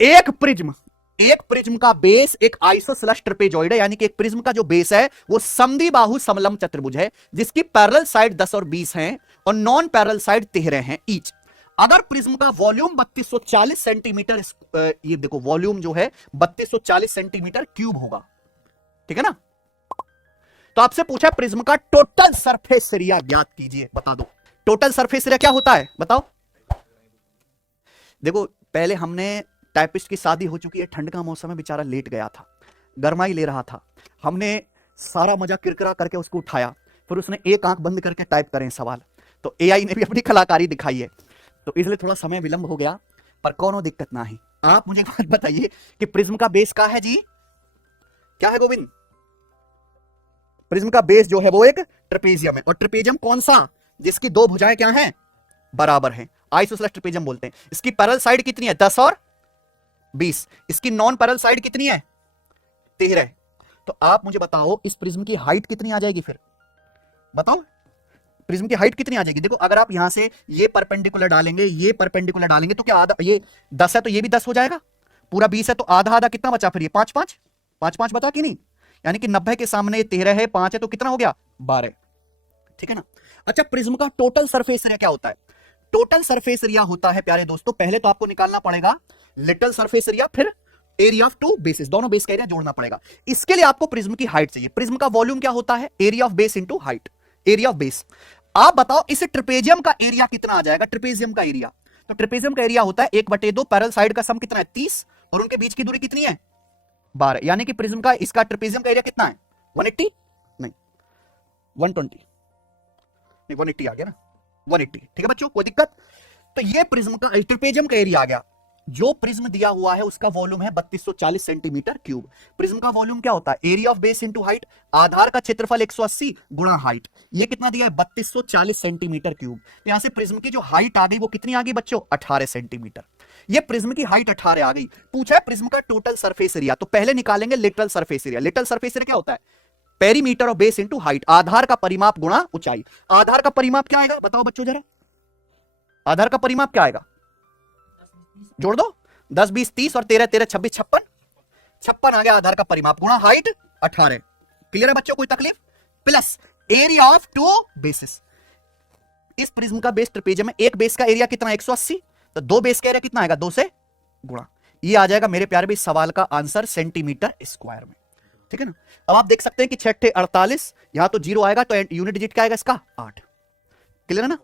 एक प्रिज्म का बेस एक आइसोसेलेस ट्रेपेजॉइड है, यानी कि एक प्रिज्म का जो बेस है वो समद्विबाहु समलंब चतुर्भुज है जिसकी पैरेलल साइड 10 और 20 हैं और नॉन पैरेलल साइड 13 हैं ईच। अगर प्रिज्म का वॉल्यूम 3240 सेंटीमीटर, ये देखो वॉल्यूम जो है 3240 सेंटीमीटर क्यूब होगा, ठीक है ना। तो आपसे पूछा प्रिज्म का टोटल सरफेस एरिया ज्ञात कीजिए, बता दो टोटल सरफेस एरिया क्या होता है, बताओ। देखो पहले हमने, टाइपिस्ट की शादी हो चुकी है, ठंड का मौसम है, बेचारा लेट गया था, गरमाई ले रहा था, हमने सारा मजा किरकिरा करके उसको उठाया, फिर उसने एक आंख बंद करके टाइप करें सवाल, तो एआई ने भी अपनी कलाकारी दिखाई है, तो इसलिए थोड़ा समय विलंब हो गया, पर कोनो दिक्कत ना ही। आप मुझे बात बताइए कि प्रिज्म का बेस क्या है जी, क्या है गोविंद? प्रिज्म का बेस जो है वो एक ट्रेपेजियम है, और ट्रेपेजियम कौन सा, जिसकी दो भुजाएं क्या हैं, बराबर हैं, आइसोसेलेस ट्रेपेजियम बोलते हैं। इसकी पैरेलल साइड कितनी है, 10 और 20। इसकी नॉन पैरेलल साइड कितनी है, 13। तो आप मुझे बताओ इस प्रिज्म की हाइट कितनी आ जाएगी, फिर बताओ प्रिज्म की हाइट कितनी आ जाएगी। देखो अगर आप यहां से ये परपेंडिकुलर डालेंगे, ये परपेंडिकुलर डालेंगे, तो क्या आधा, ये 10 है तो ये भी 10 हो जाएगा, पूरा 20 है तो आधा आधा कितना बचा, फिर ये 5 5 5 5 बचा कि नहीं, यानी कि 90 के सामने 13 है, 5 है तो कितना हो गया, 12, ठीक है ना। अच्छा प्रिज्म का टोटल सरफेस एरिया क्या होता है, टोटल सरफेस एरिया होता है प्यारे दोस्तों, पहले तो आपको निकालना पड़ेगा लिटल सरफेस एरिया, फिर एरिया ऑफ टू बेसिस, दोनों बेस का एरिया जोड़ना पड़ेगा। इसके लिए आपको प्रिज्म की हाइट चाहिए। प्रिज्म का वॉल्यूम क्या होता है, area of base into height, area of base. आप बताओ इस ट्रेपेजियम का एरिया कितना आ जाएगा, ट्रेपेजियम का एरिया, तो ट्रेपेजियम का एरिया होता है 1/2, पैरेलल साइड का सम कितना है 30, और उनके बीच की दूरी कितनी है 12, यानी कि प्रिज्म का, इसका ट्रेपेजियम का एरिया कितना है 180, नहीं 120, नहीं 180 आ गया ना, 180, ठीक है बच्चों, कोई दिक्कत। तो ये प्रिज्म का ट्रेपेजियम का एरिया आ गया। जो प्रिज्म दिया हुआ है उसका वॉल्यूम है 3240 सेंटीमीटर क्यूब। प्रिज्म का वॉल्यूम क्या होता है, area of base into height, आधार का क्षेत्रफल 180 गुणा हाइट, ये कितना दिया है 3240 सेंटीमीटर क्यूब। तो यहां से प्रिज्म की जो हाइट आ गई वो कितनी आ गई बच्चों, 18 सेंटीमीटर। ये प्रिज्म की हाइट 18 आ गई। पूछा है प्रिज्म का टोटल सरफेस एरिया, तो पहले निकालेंगे lateral surface area. Lateral surface area क्या होता है, perimeter of base into height, आधार का परिमाप गुणा ऊंचाई। आधार का परिमाप क्या आएगा बताओ बच्चों जरा, आधार का परिमाप क्या आएगा, जोड़ दो, 10 20 30 और 13 13 26 56, 56 आ गया आधार का परिमाप, गुणा हाइट 18। क्लियर है बच्चों, कोई तकलीफ, plus area of two bases. इस प्रिज्म का बेस ट्रेपेजियम में एक बेस का एरिया कितना 180, तो दो बेस का एरिया कितना आएगा, 2 से गुणा। ये आ जाएगा मेरे प्यारे भाई सवाल का आंसर सेंटीमीटर स्क्वायर में, ठीक है ना। अब आप देख सकते हैं कि 6 48, यहां तो 0 आएगा, तो यूनिट डिजिट क्या आएगा इसका 8। क्लियर है ना।